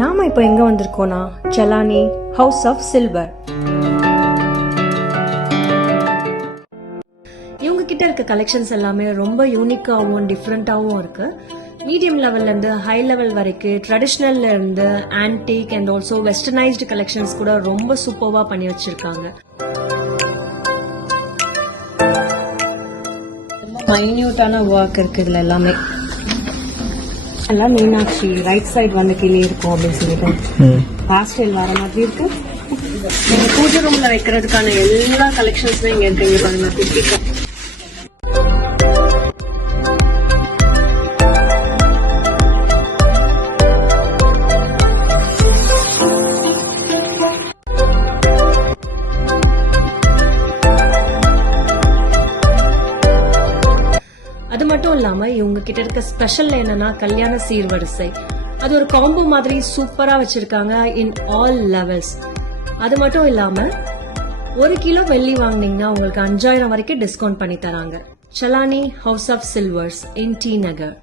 நாம இப்போ எங்க வந்திருக்கோம்னா செலானி ஹவுஸ் ஆஃப் சில்வர். இவங்க கிட்ட இருக்க கலெக்ஷன்ஸ் எல்லாமே ரொம்ப யூனிக்காவும் டிஃப்ரெண்டாவும் இருக்கு. மீடியம் லெவல்ல இருந்து ஹை லெவல் வரைக்கும் ட்ரெடிஷ்னல்ல இருந்து antique and also westernised collections கூட ரொம்ப சூப்பர்வா பண்ணி வச்சிருக்காங்க. மைன்யூட்டான ஒர்க் இருக்கு இதுல எல்லாமே. எல்லாம் மீனாட்சி ரைட் சைடு வந்து கீழே இருக்கும் அப்படின்னு சொல்லிட்டு பாஸ்டல் வர மாதிரி இருக்கு. நீங்க பூஜை ரூம்ல வைக்கிறதுக்கான எல்லா கலெக்ஷன்ஸும் இங்க இருக்கு. பாருங்க குட்டிக்கா. அது மட்டும் இல்லாம இவங்க கிட்ட இருக்க ஸ்பெஷல் என்னன்னா கல்யாண சீர்வரிசை. அது ஒரு காம்போ மாதிரி சூப்பரா வச்சிருக்காங்க இன் ஆல் லெவல்ஸ். அது மட்டும் இல்லாம 1 கிலோ வெள்ளி வாங்குனீங்கன்னா உங்களுக்கு 5000 வரைக்கும் டிஸ்கவுண்ட் பண்ணி தராங்க. Chelani house of silvers in T Nagar.